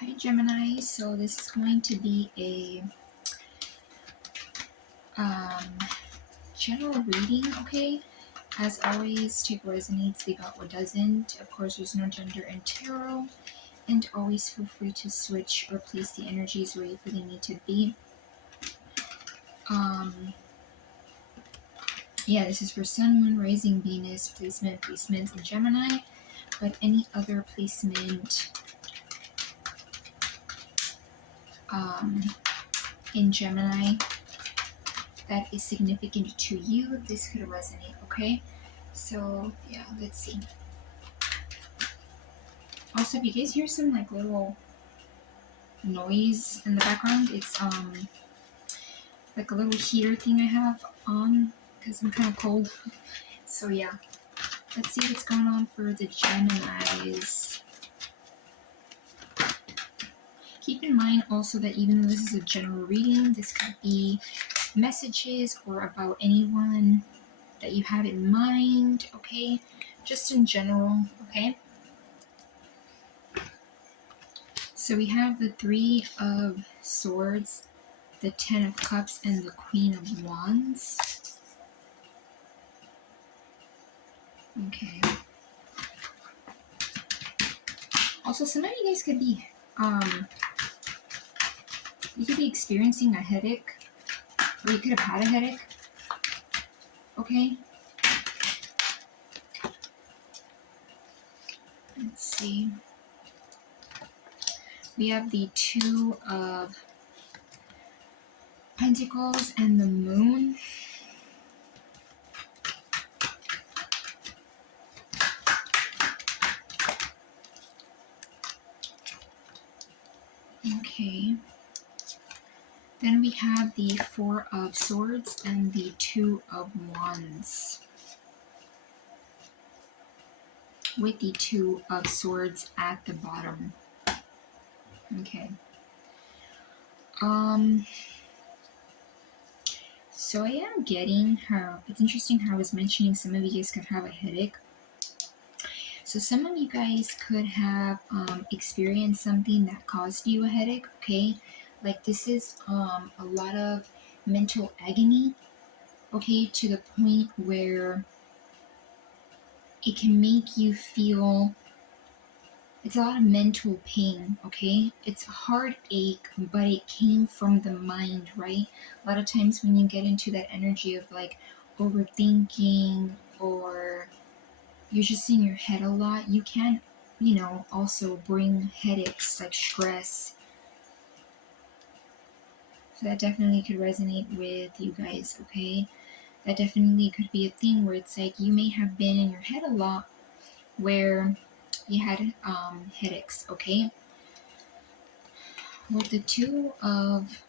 Hi Gemini, so this is going to be a general reading, okay? As always, take what resonates, leave out what doesn't. Of course, there's no gender in tarot, and always feel free to switch or place the energies where you feel they need to be. Yeah, this is for Sun, Moon, Rising, Venus, placements in Gemini, but any other placement in Gemini that is significant to you, this could resonate, okay? So yeah, let's see. Also, if you guys hear some like little noise in the background, it's like a little heater thing I have on because I'm kind of cold. So yeah, let's see what's going on for the Geminis. Keep in mind also that even though this is a general reading, this could be messages or about anyone that you have in mind, okay? Just in general, okay? So we have the Three of Swords, the Ten of Cups, and the Queen of Wands. Okay. Also, some of you guys could be, you could be experiencing a headache, or you could have had a headache. Okay. Let's see. We have the Two of Pentacles and the Moon. Okay. Then we have the Four of Swords and the Two of Wands, with the Two of Swords at the bottom. Okay. So I am getting how, it's interesting how I was mentioning some of you guys could have a headache. So some of you guys could have experienced something that caused you a headache, okay? Like this is a lot of mental agony, okay, to the point where it can make you feel, it's a lot of mental pain, okay? It's a heartache, but it came from the mind, right? A lot of times when you get into that energy of like overthinking, or you're just in your head a lot, you can, also bring headaches, like stress. So that definitely could resonate with you guys, okay? That definitely could be a thing where it's like you may have been in your head a lot where you had headaches, okay? With the Two of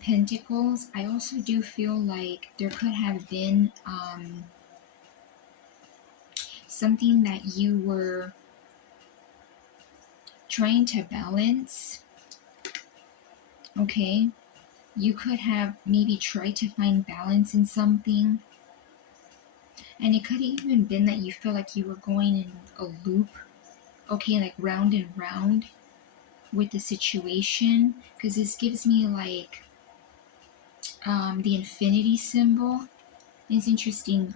Pentacles, I also do feel like there could have been something that you were trying to balance, okay? You could have maybe tried to find balance in something, and it could have even been that you feel like you were going in a loop, okay, like round and round with the situation, because this gives me like the infinity symbol. It's interesting.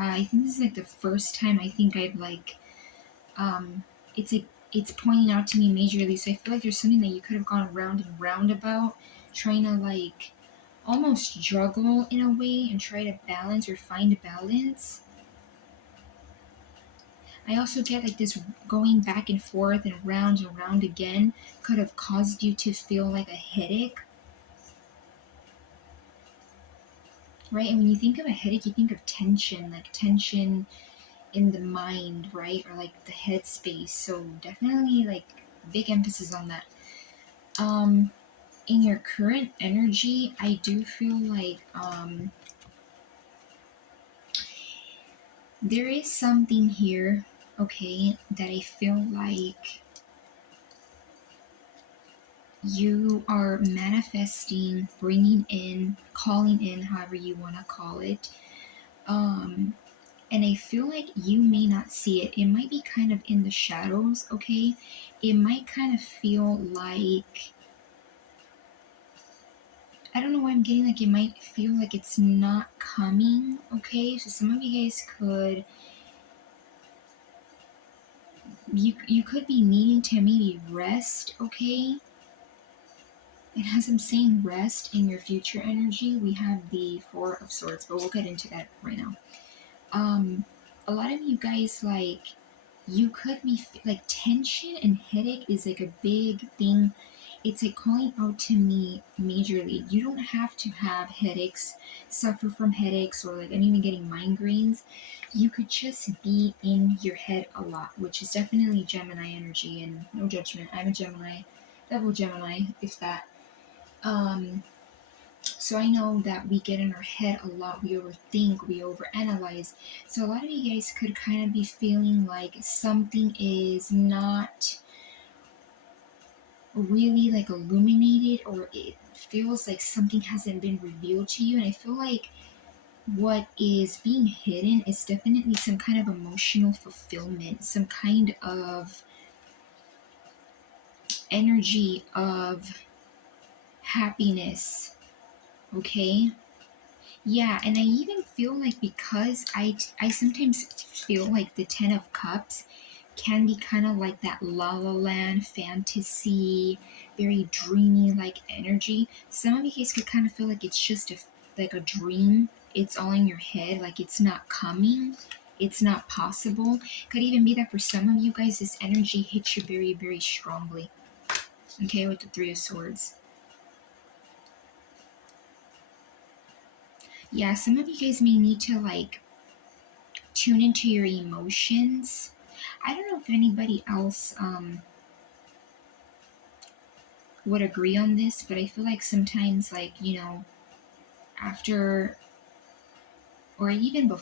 I think this is like the first time I think I've like, it's pointing out to me majorly. So I feel like there's something that you could have gone round and round about, trying to like almost juggle in a way and try to balance or find balance. I also get like this going back and forth and round again could have caused you to feel like a headache. Right? And when you think of a headache, you think of tension, like tension in the mind, right? Or like the head space. So definitely like big emphasis on that. In your current energy, I do feel like there is something here, okay, that I feel like you are manifesting, bringing in, calling in, however you want to call it, And I feel like you may not see it. It might be kind of in the shadows, okay? It might kind of feel like, I don't know why I'm getting like it might feel like it's not coming, okay? So some of you guys could, you could be needing to maybe rest, okay? And as I'm saying rest in your future energy, we have the Four of Swords, but we'll get into that right now. A lot of you guys, like, you could be like, tension and headache is like a big thing. It's like calling out to me majorly. You don't have to have headaches, suffer from headaches, or like, I'm even getting migraines. You could just be in your head a lot, which is definitely Gemini energy, and no judgment. I'm a Gemini, double Gemini, if that. So I know that we get in our head a lot, we overthink, we overanalyze. So a lot of you guys could kind of be feeling like something is not really like illuminated, or it feels like something hasn't been revealed to you. And I feel like what is being hidden is definitely some kind of emotional fulfillment, some kind of energy of happiness, okay? Yeah, and I even feel like, because I sometimes feel like the Ten of Cups can be kind of like that La La Land fantasy, very dreamy like energy. Some of you guys could kind of feel like it's just like a dream. It's all in your head, like it's not coming. It's not possible. Could even be that for some of you guys, this energy hits you very, very strongly. Okay, with the Three of Swords. Yeah, some of you guys may need to like tune into your emotions. I don't know if anybody else would agree on this, but I feel like sometimes, like, after, or even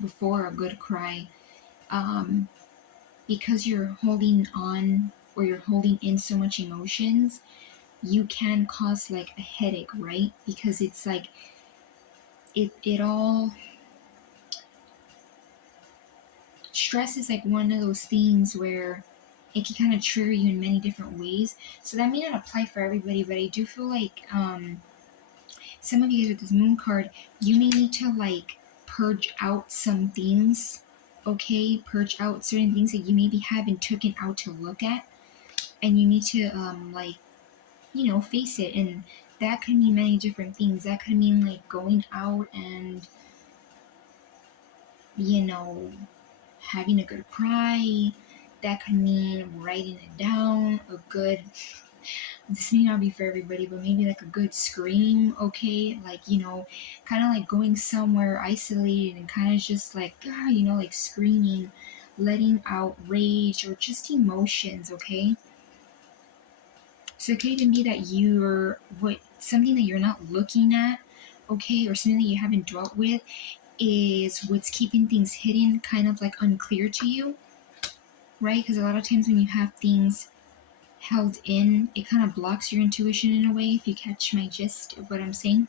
before a good cry, um, because you're holding on, or you're holding in so much emotions, you can cause like a headache, right? Because it's like, it all, stress is like one of those things where it can kind of trigger you in many different ways. So that may not apply for everybody, but I do feel like some of you guys with this moon card, you may need to like purge out some things, okay? Purge out certain things that you maybe haven't taken out to look at, and you need to like, face it. And that could mean many different things. That could mean like going out and, you know, having a good cry. That could mean writing it down, a good, this may not be for everybody, but maybe like a good scream, okay? Like, kind of like going somewhere isolated and kind of just like, like screaming, letting out rage or just emotions, okay? So it could even be that something that you're not looking at, okay, or something that you haven't dwelt with is what's keeping things hidden, kind of like unclear to you, right? Because a lot of times when you have things held in, it kind of blocks your intuition in a way, if you catch my gist of what I'm saying.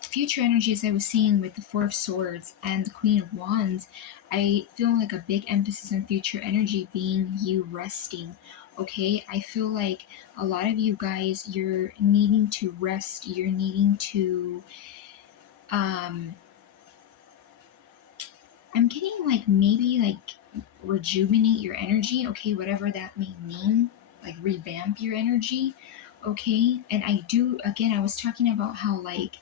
Future energy, as I was saying with the Four of Swords and the Queen of Wands, I feel like a big emphasis on future energy being you resting. Okay, I feel like a lot of you guys, you're needing to rest, you're needing to I'm getting like, maybe like rejuvenate your energy, okay, whatever that may mean, like revamp your energy, okay. And I do, again, I was talking about how like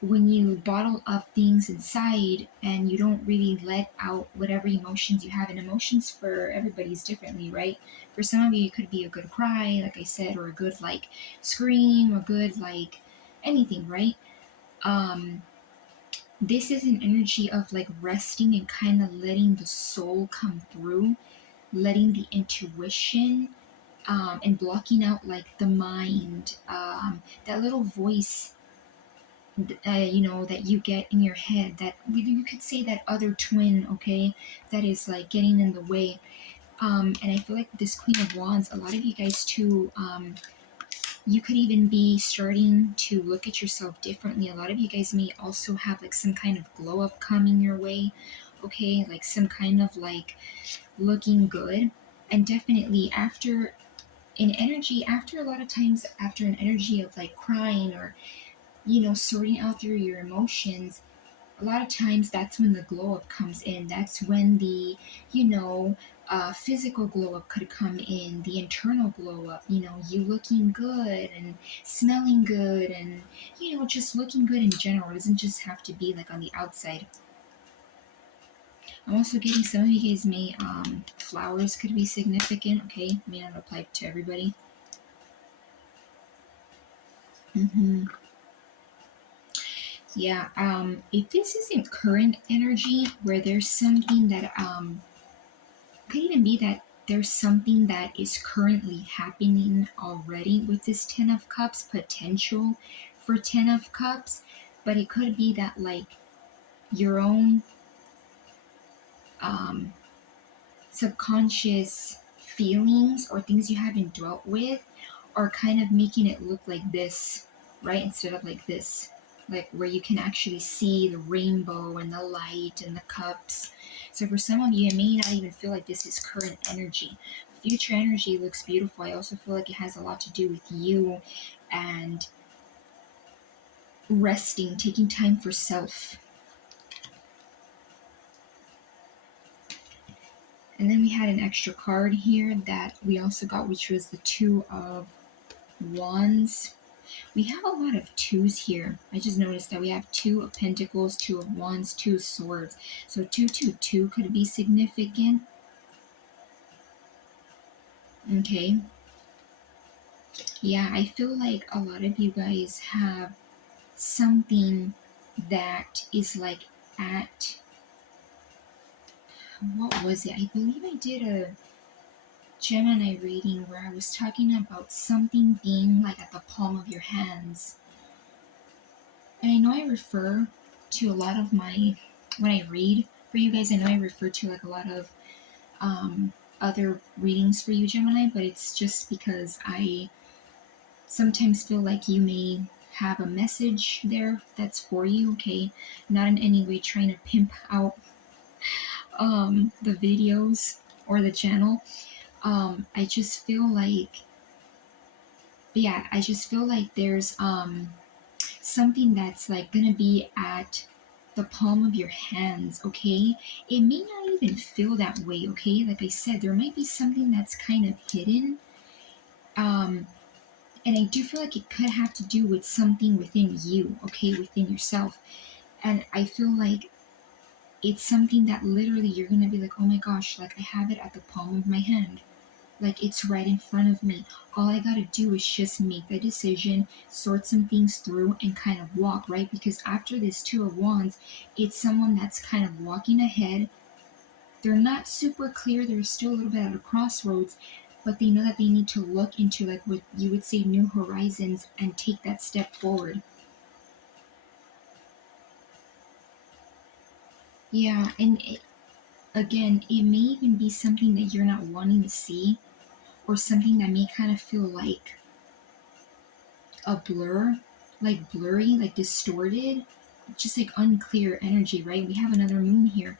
when you bottle up things inside and you don't really let out whatever emotions you have, and emotions for everybody's differently, right? For some of you, it could be a good cry, like I said, or a good like scream, or good like anything, right? This is an energy of like resting and kind of letting the soul come through, letting the intuition, and blocking out like the mind, that little voice, that you get in your head, that you could say that other twin, okay, that is like getting in the way. And I feel like this Queen of Wands, a lot of you guys too, You could even be starting to look at yourself differently. A lot of you guys may also have like some kind of glow up coming your way, okay? Like some kind of like looking good. And definitely after an energy, after a lot of times, after an energy of like crying or, sorting out through your emotions, a lot of times that's when the glow up comes in. That's when the, physical glow up could come in, the internal glow up, you looking good and smelling good and, just looking good in general. It doesn't just have to be like on the outside. I'm also getting some of you guys may, flowers could be significant, okay? May not apply to everybody. Mm-hmm. Yeah, if this isn't current energy where there's something that, could even be that there's something that is currently happening already with this 10 of cups, potential for 10 of cups, but it could be that like your own um, subconscious feelings or things you haven't dwelt with are kind of making it look like this, right? Instead of like this, like where you can actually see the rainbow and the light and the cups. So for some of you, it may not even feel like this is current energy. Future energy looks beautiful. I also feel like it has a lot to do with you and resting, taking time for self. And then we had an extra card here that we also got, which was the Two of Wands. We have a lot of twos here. I just noticed that we have Two of Pentacles, Two of Wands, Two of Swords. So 222 could be significant. Okay. Yeah, I feel like a lot of you guys have something that is like at, what was it? I believe I did a Gemini reading where I was talking about something being like at the palm of your hands. And I know I refer to a lot of my, when I read for you guys, I know I refer to like a lot of other readings for you, Gemini, but it's just because I sometimes feel like you may have a message there that's for you, okay? Not in any way trying to pimp out the videos or the channel. I just feel like, yeah, I just feel like there's something that's like gonna be at the palm of your hands, okay? It may not even feel that way, okay? Like I said, there might be something that's kind of hidden. And I do feel like it could have to do with something within you, okay, within yourself. And I feel like it's something that literally you're gonna be like, oh my gosh, like I have it at the palm of my hand. Like it's right in front of me. All I gotta do is just make the decision, sort some things through, and kind of walk, right? Because after this Two of Wands, it's someone that's kind of walking ahead. They're not super clear, they're still a little bit at a crossroads, but they know that they need to look into like what you would say new horizons and take that step forward. Yeah, and again, it may even be something that you're not wanting to see, or something that may kind of feel like a blur, like blurry, like distorted, just like unclear energy, right? We have another moon here.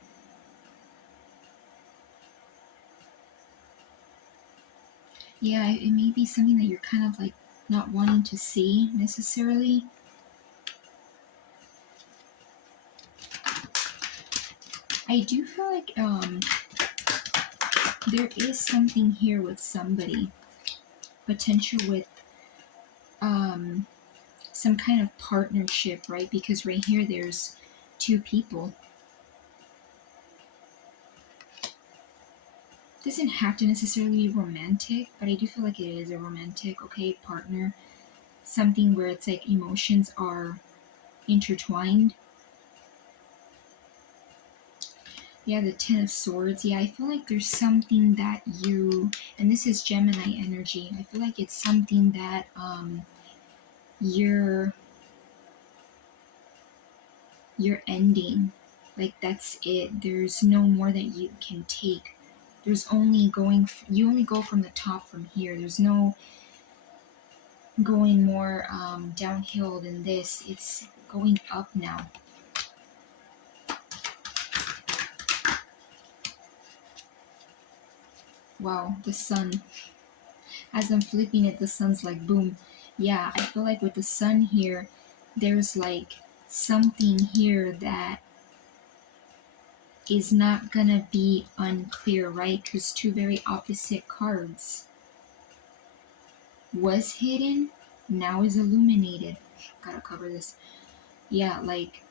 Yeah, it may be something that you're kind of like not wanting to see necessarily. I do feel like there is something here with somebody, potential with some kind of partnership, right? Because right here there's two people. It doesn't have to necessarily be romantic, but I do feel like it is a romantic, okay, partner. Something where it's like emotions are intertwined. Yeah, the Ten of Swords. Yeah, I feel like there's something that you, and this is Gemini energy. I feel like it's something that you're ending. Like that's it. There's no more that you can take. There's only going. You only go from the top from here. There's no going more downhill than this. It's going up now. Wow, the sun. As I'm flipping it, the sun's like boom. Yeah, I feel like with the sun here, there's like something here that is not gonna be unclear, right? Because two very opposite cards. Was hidden, now is illuminated. Gotta cover this. Yeah, like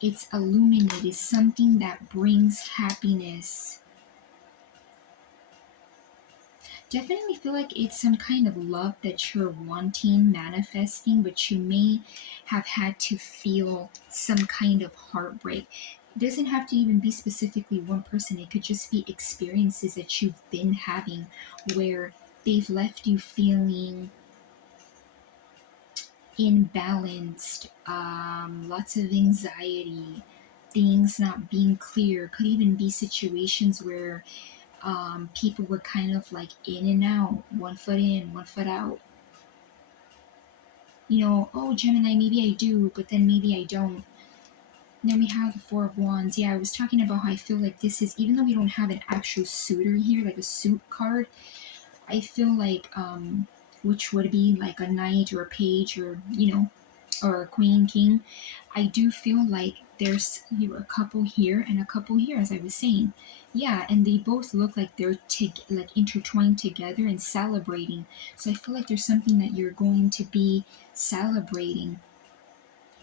it's illuminated, something that brings happiness. Definitely feel like it's some kind of love that you're wanting, manifesting, but you may have had to feel some kind of heartbreak. It doesn't have to even be specifically one person, it could just be experiences that you've been having where they've left you feeling imbalanced, lots of anxiety, things not being clear. Could even be situations where people were kind of like in and out, one foot in, one foot out. You know, oh, Gemini, maybe I do, but then maybe I don't. And then we have the Four of Wands. Yeah, I was talking about how I feel like this is, even though we don't have an actual suitor here, like a suit card, I feel like, which would be like a knight or a page or, you know, or a queen, king. I do feel like there's a couple here and a couple here, as I was saying. Yeah, and they both look like they're like intertwined together and celebrating. So I feel like there's something that you're going to be celebrating.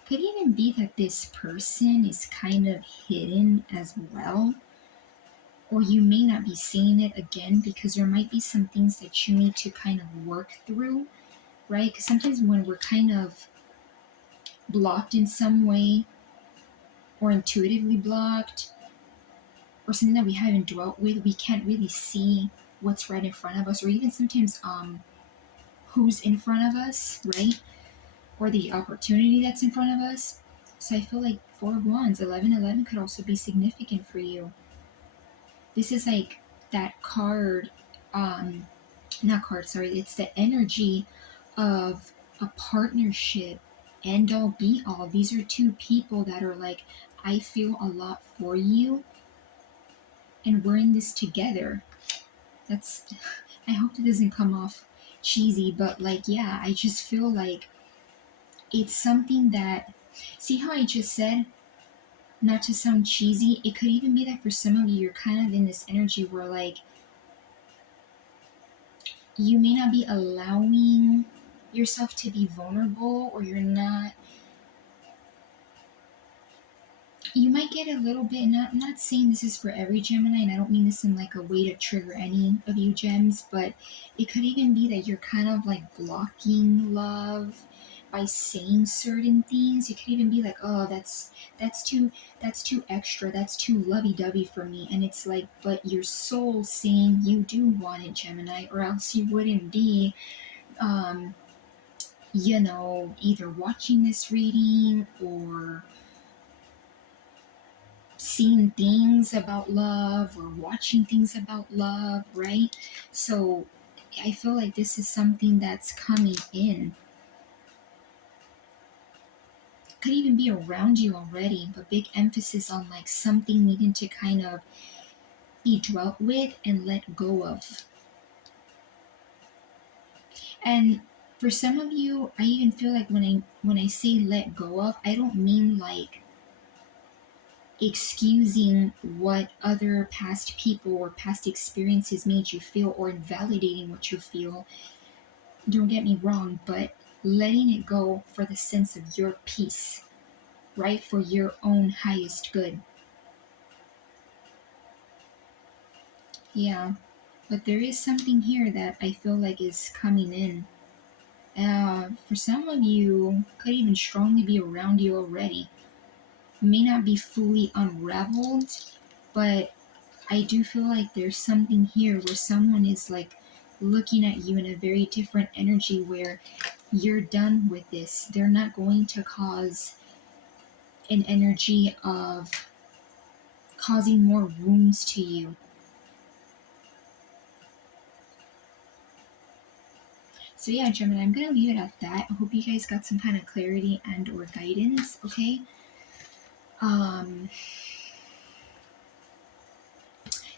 Could even be that this person is kind of hidden as well, or you may not be seeing it again because there might be some things that you need to kind of work through, right? Because sometimes when we're kind of blocked in some way or intuitively blocked or something that we haven't dwelt with, we can't really see what's right in front of us, or even sometimes who's in front of us, right? Or the opportunity that's in front of us. So I feel like Four of Wands, 1111 could also be significant for you. This is like that card, not card, sorry, it's the energy of a partnership, end all be all. These are two people that are like, I feel a lot for you and we're in this together. That's, I hope it doesn't come off cheesy, but like, yeah, I just feel like it's something that, see how I just said, not to sound cheesy, it could even be that for some of you, you're kind of in this energy where like, you may not be allowing yourself to be vulnerable, or you're not, you might get a little bit, not saying this is for every Gemini, and I don't mean this in like a way to trigger any of you gems, but it could even be that you're kind of like blocking love by saying certain things. You could even be like, oh, that's too extra, that's too lovey-dovey for me. And it's like, but your soul saying you do want it, Gemini, or else you wouldn't be um either watching this reading or seeing things about love or watching things about love, right? So I feel like this is something that's coming in. Could even be around you already, but big emphasis on like something needing to kind of be dwelt with and let go of. And for some of you, I even feel like when I say let go of, I don't mean like excusing what other past people or past experiences made you feel or invalidating what you feel. Don't get me wrong, but letting it go for the sense of your peace, right? For your own highest good. Yeah, but there is something here that I feel like is coming in. For some of you, could even strongly be around you already. May not be fully unraveled, but I do feel like there's something here where someone is like looking at you in a very different energy where you're done with this. They're not going to cause an energy of causing more wounds to you. So yeah, Gemini, I'm gonna leave it at that. I hope you guys got some kind of clarity and or guidance. Okay.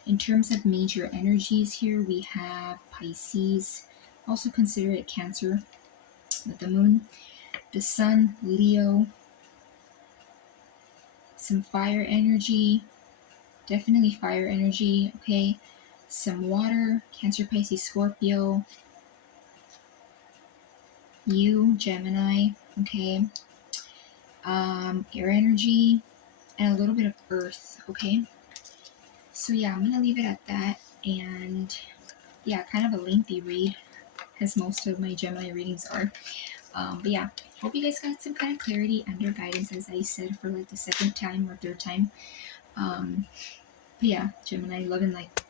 In terms of major energies here, we have Pisces. Also consider it Cancer with the moon. The sun, Leo. Some fire energy. Definitely fire energy. Okay. Some water, Cancer, Pisces, Scorpio. You, Gemini. Okay. Air energy. And a little bit of earth. Okay. So yeah, I'm gonna leave it at that. And yeah, kind of a lengthy read, as most of my Gemini readings are. But yeah, hope you guys got some kind of clarity and or guidance, as I said, for like the second time or third time. But yeah, Gemini, love and light.